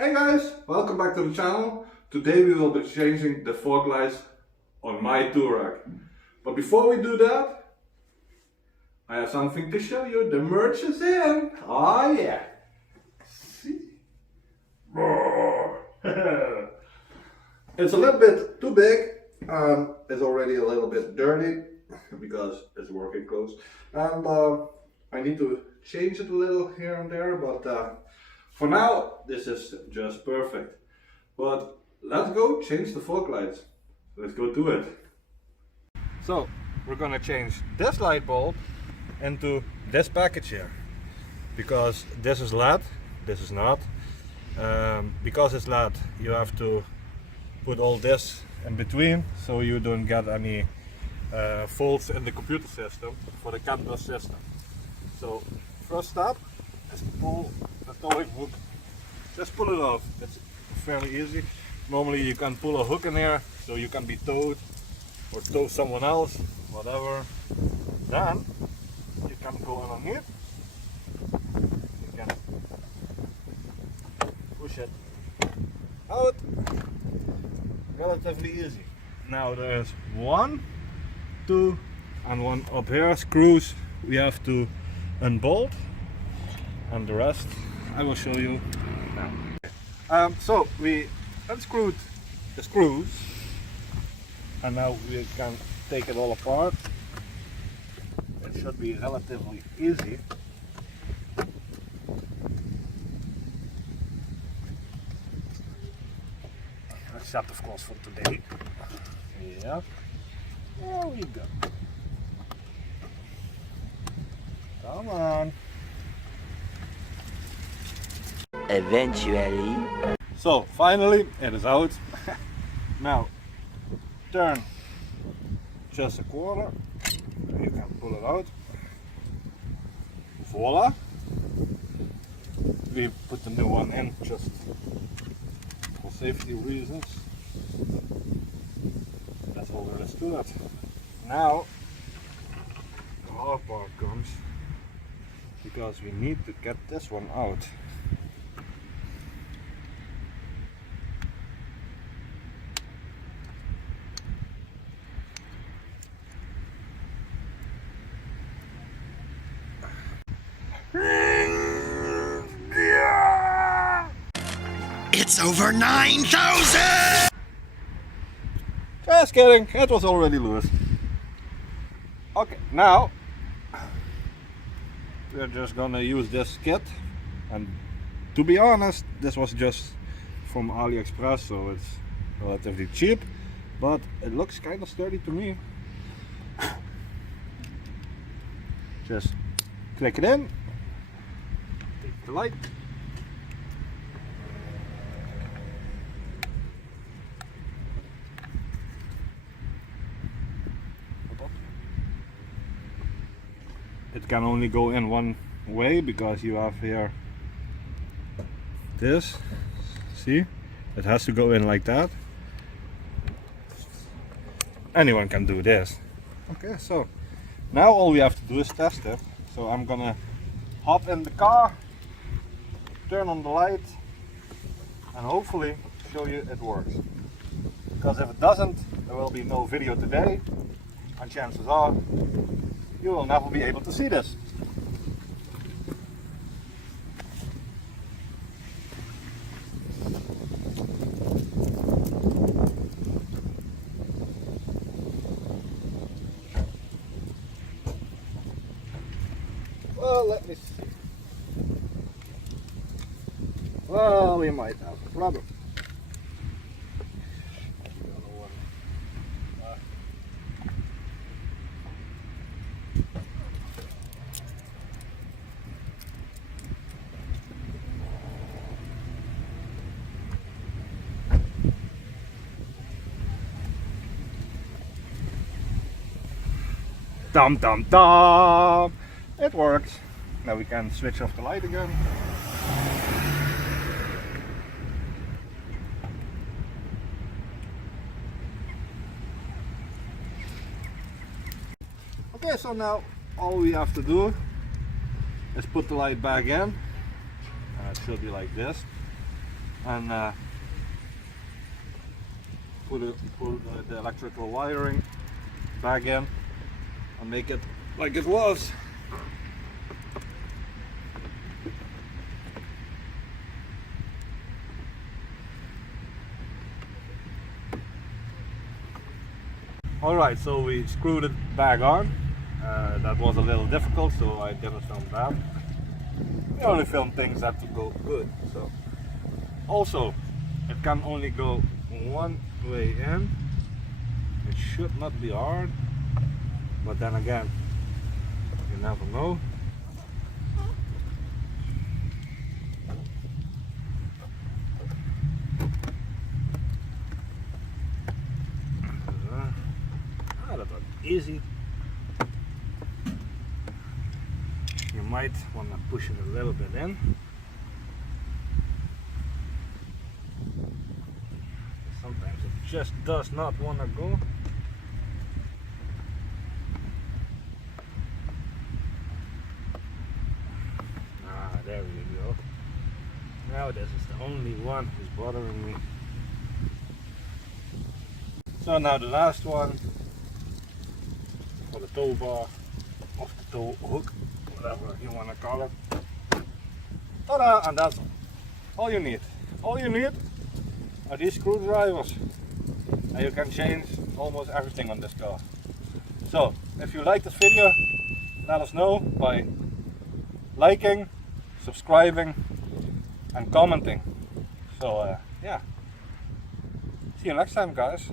Hey guys, welcome back to the channel. Today we will be changing the fog lights on my Touareg. But before we do that, I have something to show you. The merch is in. Oh yeah. See? It's a little bit too big. It's already a little bit dirty because it's working clothes. And I need to change it a little here and there, but for now, this is just perfect. But let's go change the fog lights. Let's go do it. So we're gonna change this light bulb into this package here. Because this is LED, this is not. Because it's LED, you have to put all this in between so you don't get any faults in the computer system for the CAN bus system. So first step is to pull the towing hook. Just pull it off. It's fairly easy. Normally you can pull a hook in here so you can be towed or tow someone else, whatever. Then you can go underneath. You can push it out. Relatively easy. Now there's 1, 2 and 1 up here. Screws we have to unbolt, and the rest I will show you now. So we unscrewed the screws and now we can take it all apart. It should be relatively easy. Except of course for today. Yeah, there we go. Come on. Eventually. So finally it is out. Now turn just a quarter. You can pull it out. Voila. We put the new one in just for safety reasons. That's all there is to it. Now the hard part comes, because we need to get this one out. It's over 9,000! Just kidding, it was already loose. Okay, now we're just gonna use this kit, and to be honest, this was just from AliExpress, so it's relatively cheap, but it looks kind of sturdy to me. Just click it in, take the light, it can only go in one way because you have here this, see, it has to go in like that. Anyone can do this. Okay, so now all we have to do is test it. So I'm gonna hop in the car, turn on the light, and hopefully show you it works. Because if it doesn't, there will be no video today, and chances are you will never be able to see this. Well, let me see. Well, we might have a problem. Dum dum dum! It works. Now we can switch off the light again. Okay, so now all we have to do is put the light back in. It should be like this. and put the electrical wiring back in and make it like it was. Alright, so we screwed it back on. That was a little difficult, so I didn't film that. We only film things that to go good. So also, it can only go one way in. It should not be hard, but then again, you never know. That was easy. You might want to push it a little bit in. Sometimes it just does not want to go. There we go. Now this is the only one who's bothering me. So now the last one for the tow bar, of the tow hook, whatever you want to call it. Ta-da! And that's all you need. All you need are these screwdrivers, and you can change almost everything on this car. So if you like this video, let us know by liking, subscribing and commenting. So yeah, see you next time, guys.